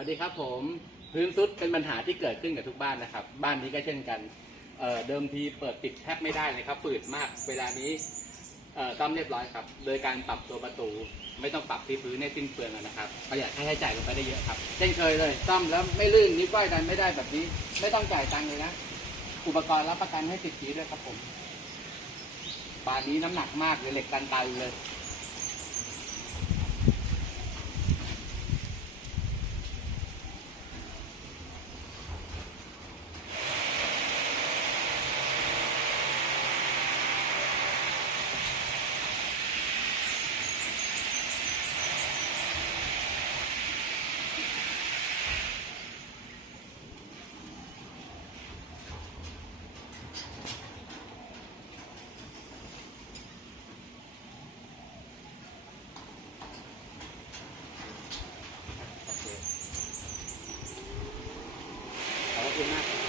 วัสดีครับผมพื้นซุดเป็นปัญหาที่เกิดขึ้นกับทุกบ้านนะครับบ้านนี้ก็เช่นกันเดิมทีเปิดปิดแทบไม่ได้เลยครับฝืดมากเวลานี้ซ่อมเรียบร้อยครับโดยการปรับตัวประตูไม่ต้องปรับที่พื้นให้สิ้นเปลืองนะครับประหยัดค่าใช้จ่ายลงไปได้เยอะครับเช่นเคยเลยซ่อมแล้วไม่ลื่นนิ้วก้อยดันไม่ได้แบบนี้ไม่ต้องจ่ายตังค์เลยนะอุปกรณ์รับประกันให้10 ปีด้วยครับผมบานนี้น้ำหนักมากเลยเหล็กตันๆเลยโอเคขอบคุณมาก